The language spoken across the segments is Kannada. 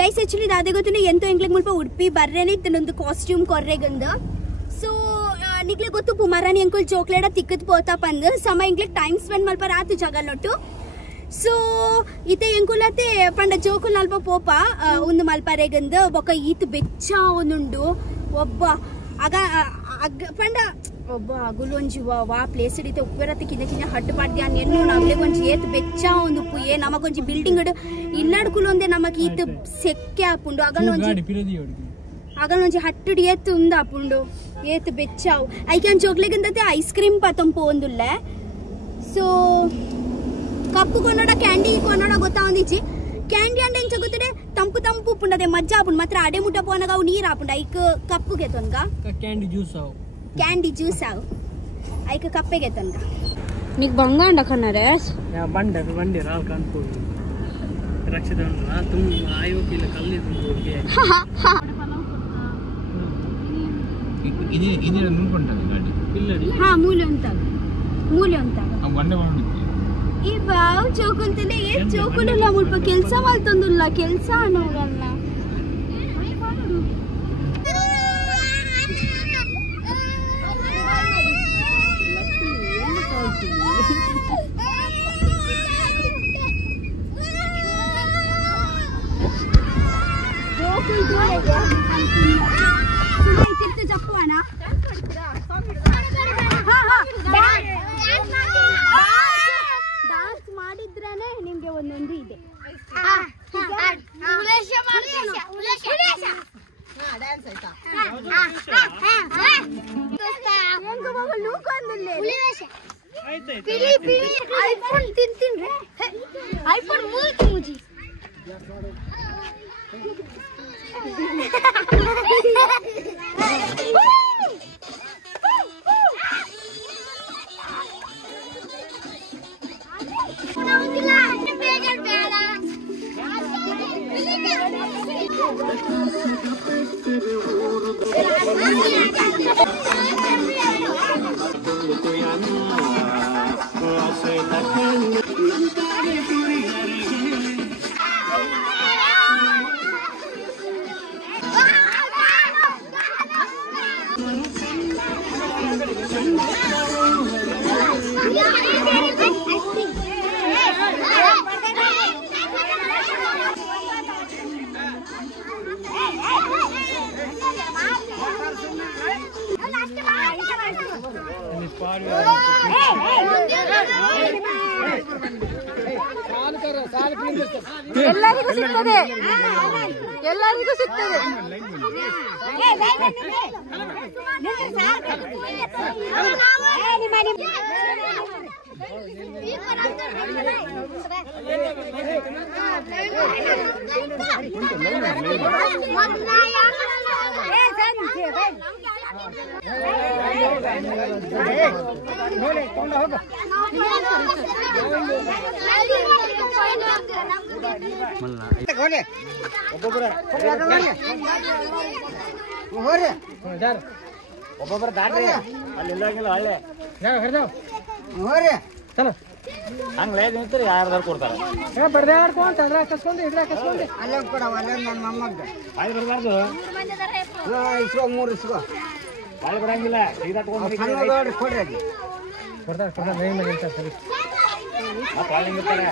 ಗೈಸ್ ಆಕ್ಚುಲಿ ದಾದೆ ಗೊತ್ತು ಎಂತ ಎಂಕ್ಲಿಗೆ ಮುಲ್ಪ ಉಡುಪಿ ಬರ್ರೇನೆ ಇತ್ತನೊಂದು ಕಾಸ್ಟ್ಯೂಮ್ ಕೊರ್ರೆಗಂದ ಸೊ ನಿಕ್ಲೆ ಗೊತ್ತು ಪುಮಾರಾಣಿ ಅಂಕಲ್ ಚೋಕ್ಲೇಟ ತಿಕ್ಕದ್ ಪೋತಾ ಪಂದ್ ಸಮ ಎಂಕ್ಲಿಗೆ ಟೈಮ್ ಸ್ಪೆಂಡ್ ಮಲ್ಪ ರಾತು ಜಗಲ್ಲೊಟ್ಟು ಸೊ ಇತ್ತೆ ಎಂಕುಲತೆ ಪಂಡ ಜೋಕುಲ್ ನಲ್ಪ ಪೋಪ ಒಂದು ಮಲ್ಪರೆಗಂದ ಬೊಕ್ಕ ಈತ್ ಬೆಚ್ಚ ಒಂದುಂಡು ಒಬ್ಬ ಆಗ ಪಂಡ ಒಬ್ಬ ಅಗುಲು ಒಂಜಿ ವಾ ಪ್ಲೇಸ್ ಇಡಿತೆ ಉಪ್ಪೆರತ್ತೆ ಕಿಂದ ಕಿಂದ ಹಟ್ಟು ಪಾಡ್ದಿ ಅನ್ ಎನ್ನು ನಮ್ಲೆಗ್ ಒಂಜಿ ಏತ್ ಬೆಚ್ಚ ಒಂದು ಪುಯೆ ನಮಗೊಂಜಿ ಬಿಲ್ಡಿಂಗ್ ಇಲ್ಲಾಡ್ಕುಲು ಒಂದೆ ನಮಕ್ ಈತ್ ಸೆಕ್ಕೆ ಆಪುಂಡು ಆಗಲೊಂಜಿ ಹಟ್ಟುಡಿ ಏತ್ ಉಂದ ಆಪುಂಡು ಏತ್ ಬೆಚ್ಚಾವು ಐಕ್ಯಾನ್ ಚೋಕ್ಲೆಗಂದತೆ ಐಸ್ ಕ್ರೀಮ್ ಪತಂಪು ಒಂದುಲ್ಲೆ ಸೊ ಕಪ್ಪು ಕೊನ್ನೋಡ ಕ್ಯಾಂಡಿ ಕೊನ್ನೋಡ ಗೊತ್ತಾ ಒಂದಿಚ್ಚಿ ಕ್ಯಾಂಡಿ ಅಂಡ ಇಂಚ ಗೊತ್ತಿದೆ ತಂಪು ತಂಪು ಪುಂಡದೆ ಮಜ್ಜಾ ಆಪುಂಡು ಮಾತ್ರ ಅಡೆ ಮುಟ್ಟ ಪೋನಾಗ ಅವು ನೀರ್ ಆಪುಂಡು ಐಕ್ ಕಪ್ಪುಗೆ ತೊನ್ಗ ಕ್ಯಾಂಡಿ ಜ್ಯೂಸ್ ಆವು ಐಕ್ ಕಪ್ಪೆಗೆ ತೊನ್ಗ ನೀಕ್ ಬಂಗಾಂಡ ಕನ್ನರೆ ಬಂಡೆ ರಾಲ್ ಕಾಣ್ತು ರಕ್ಷಿತ ತುಂಬ ಆಯೋಗಿಲ್ಲ ಕಲ್ಲಿ ಮೂಲೆ ಉಂಟಾಗ ಇವಾವ್ ಚೌಕುಲ್ತಿನ ಏನ್ ಚೌಕುಲಿಲ್ಲ ಮುಲ್ಪ ಕೆಲ್ಸ ಮಲ್ತೊಂದುಲ್ಲ ಕೆಲ್ಸ ಅನ್ನೋಗಲ್ಲ ಜಪ್ಪುವಣ ಡಾನ್ಸ್ ಮಾಡಿದ್ರೇನೆ ನಿಮ್ಗೆ ಒಂದೊಂದು ಇದೆ ಎಲ್ಲರಿಗೂ ಸಿಗ್ತದೆ ಎಲ್ಲರಿಗೂ ಸಿಗ್ತದೆ ಒಬ್ಬೊಬ್ಬರ ದಾಟ್ರಿ ಅಲ್ಲಿ ಹಳ್ಳೆ ಹಂಗ್ಲೇ ನಿಂತ್ರಿ ಯಾರ್ದಾರು ಕೊಡ್ತಾರ ಬಡ್ದಾಡ್ಕೊಂತ ಅದ್ರ ಕಸ್ಕೊಂಡು ಇದ್ರ ಕಸ್ಕೊಂಡು ಅಲ್ಲೇ ಕೊಡವ ಅಲ್ಲೇ ನನ್ನ ಮೊಮ್ಮಗ ಬಾಯಿ ಬರಬಾರ್ದು ಇಸ್ಕೋ 3 ಇಸ್ಕೋ ಬಾಯಿ ಬರಂಗಿಲ್ಲ ಸೀದಾ ತಗೊಂಡು ಕೊಡ್ರಿ ಕೊಡ್ತಾರೆ ಮೈ ಮನೆ ಅಂತ ಸರಿ ಮತ್ತೆ ಅಲ್ಲಿ ನಿಂತಾರೆ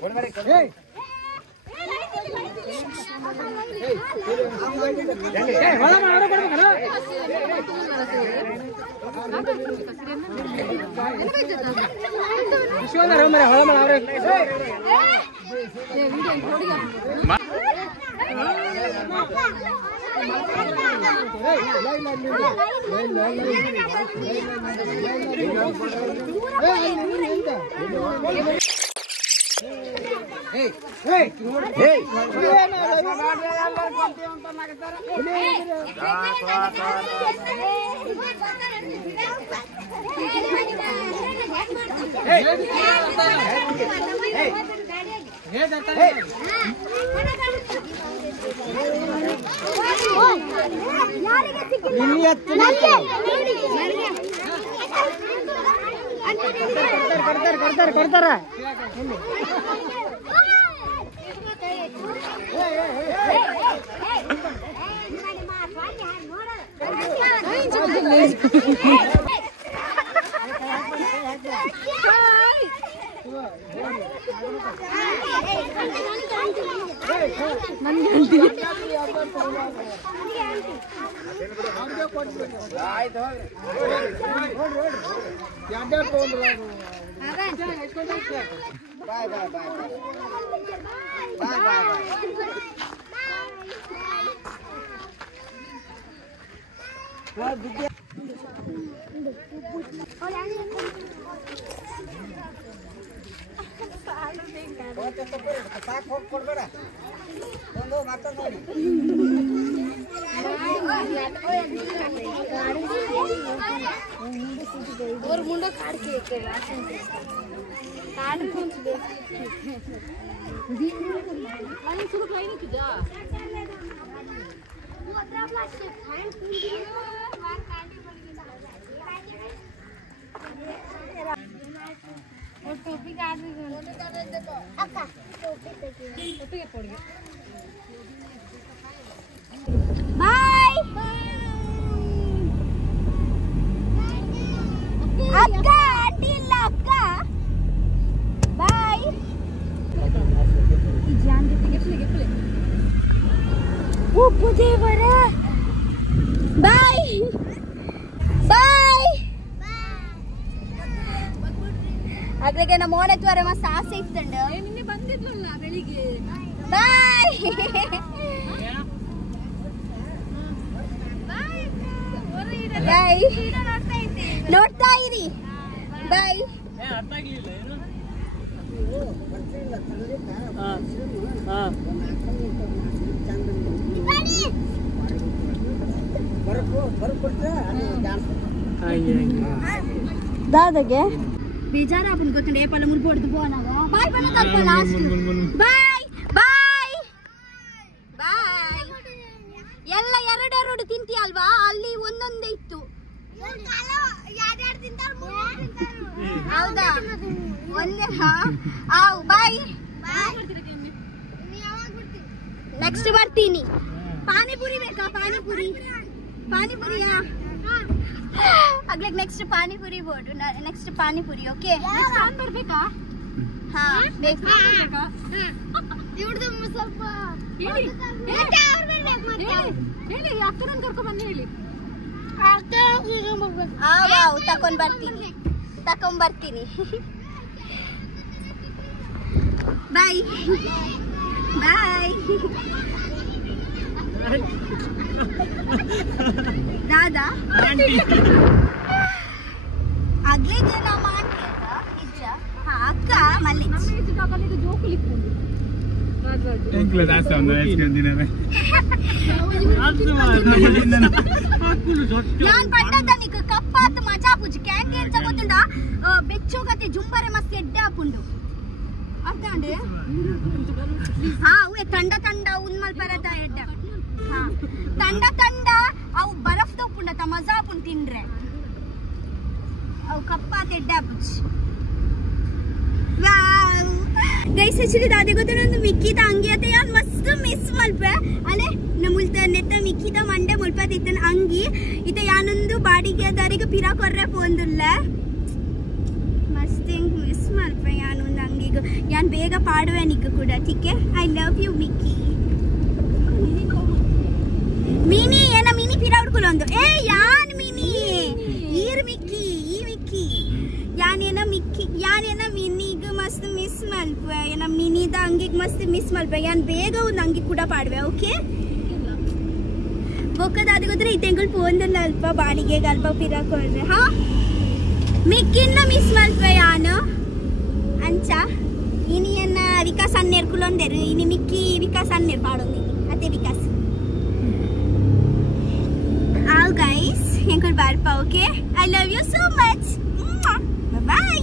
ಕೊಡಬೇಡಿ ಕೊಡ್ತಾರ ಕೊಡ್ಬೇಡ और मुंडा काट के काट आणि सुरू काही नाही तुझा और टोपी काट अक्का टोपी के पड़ गया बाय अक्का आंटी ಇಲ್ಲ ಅಕ್ಕ ಬಾಯ್ ಈ ಜಾನ್ ಗೆಪ್ಲೆ ಓ ದೇವರ ಬಾಯ್ ಬಾಯ್ ಆಗ್ಲಿಗೆ ನಮ್ಮ ಮೋನತ್ವರ ಮಸ್ತ್ ಆಸೆ ಇತ್ತಂಡ ನಿನ್ನೆ ಬಂದಿದ್ಲಲ್ಲ ಬೆಳಿಗ್ಗೆ ಬಾಯ್ ಬಾಯ್ ನೋಡ್ತಾ ಇರಿ ಬಾಯ್ दादागे बेजार आपण गोतंडे पला मुल बोडದು ಬೋನಾಗ ಬಾಯ್ ಬನ್ನದಪ್ಪ ಲಾಸ್ಟ್ ಬಾಯ್ ಬಾಯ್ ಬಾಯ್ ಎಲ್ಲ ಎರಡು ತಿಂತಿ ಅಲ್ವಾ ಅಲ್ಲಿ ಒಂದೊಂದೇ ಇತ್ತು ಹೌದಾ ಒಂದೇ ಆವ್ ಬಾಯ್ ನೆಕ್ಸ್ಟ್ ಬರ್ತೀನಿ ಪಾನಿಪುರಿ ಬೇಕಾ ಪಾನಿಪುರಿಯಾ ಅಗ್ಲಕ್ next panipuri board next panipuri okay ನಾನು ಬರ್ಬೇಕಾ ಹಾ ಬೇಕಾ ಇವ್ರದ್ದು ಸ್ವಲ್ಪ ಹೇಳಿ ಅಕ್ಕನನ್ನು ಕರ್ಕೊಂಡು ಬನ್ನಿ ಹೇಳಿ ತಕೊಂಡ್ ಬರ್ತೀನಿ ಬಾಯ್ ಬಾಯ್ दादा अगले दिन निज हाँ अक्क मल्ली कप्पात मजा पूज कैंटीन गोतुंडा बेच्चोगते जुंबरे मस्त एड्डे आपुंडु अर्थांडे हाँ तंड तंड उन्मल परत एड्डे हाँ तंड तंड अವು ಬರಫ್ ತೋಪುಂಡ ಮಜಾ ಆಪುಂಡು ತಿಂಡ್ರೆ ಅವು ಕಪ್ಪಾತ ಎಡ್ಡೆ ಆಪುಜಿ ವಾವ್ ಗೈಸ್ actually ದಾದೆ ಗೊತ್ತೇನೊಂದು ಮಿಕ್ಕಿದ ಅಂಗಿ ಅತೆ ಯಾನ್ ಮಸ್ತ್ ಮಿಸ್ ಮಲ್ಪೆ ಅಲೆ ನಮುಲ್ತ ನೆತ್ತ ಮಿಕ್ಕಿದ ಮಂಡೆ ಮುಲ್ಪತ ಇತ್ತನ ಅಂಗಿ ಇತ ಯಾನೊಂದು ಬಾಡಿಗೆ ದಾರಿಗೆ ಪಿರಾ ಕೊರ್ರೆ ಪೋಂದುಲ್ಲ ಮಸ್ತ್ ಇಂಗ್ ಮಿಸ್ ಮಲ್ಪೆ ಯಾನೊಂದು ಅಂಗಿಗ ಯಾನ್ ಬೇಗ ಪಾಡುವೆ ನಿಕ್ಕ ಕೂಡ ಟೀಕೆ I love you Mickey Minnie ये ना मिनी फिर आउट कुलोंदो ए यान मिनी ईर मिक्की ई मिक्की यान ये ना मिनी ग मस्त मिस मल्पे ये ना मिनी दा अंगी मस्त मिस मल्पे यान बेग उन अंगी कुड़ा पाडवे ओके ಬೊಕ್ಕದಾದ ಗೊತ್ತರೆ ಇತೆಂಗಳು ಪೋಂದಲ್ಲ ಅಲ್ಪ ಬಾಡಿಗೆ ಅಲ್ಪ ಪಿರಾಕೊಳ್ರೆ ಹಾ ಮಿಕ್ಕಿನ್ನ ಮಿಸ್ ಮಲ್ಪೆ ಯಾನು ಅಂಚ ಇನಿಯನ್ನ ವಿಕಾಸ್ ಅನ್ನೇರ್ಕುಲೊಂದೇರು ಇನಿ ಮಿಕ್ಕಿ ವಿಕಾಸ್ ಅನ್ನೇರು ಪಾಡೊಂದಿ ಅತ್ತೆ Vikas All guys, enkel barpa, okay? I love you so much. Bye bye.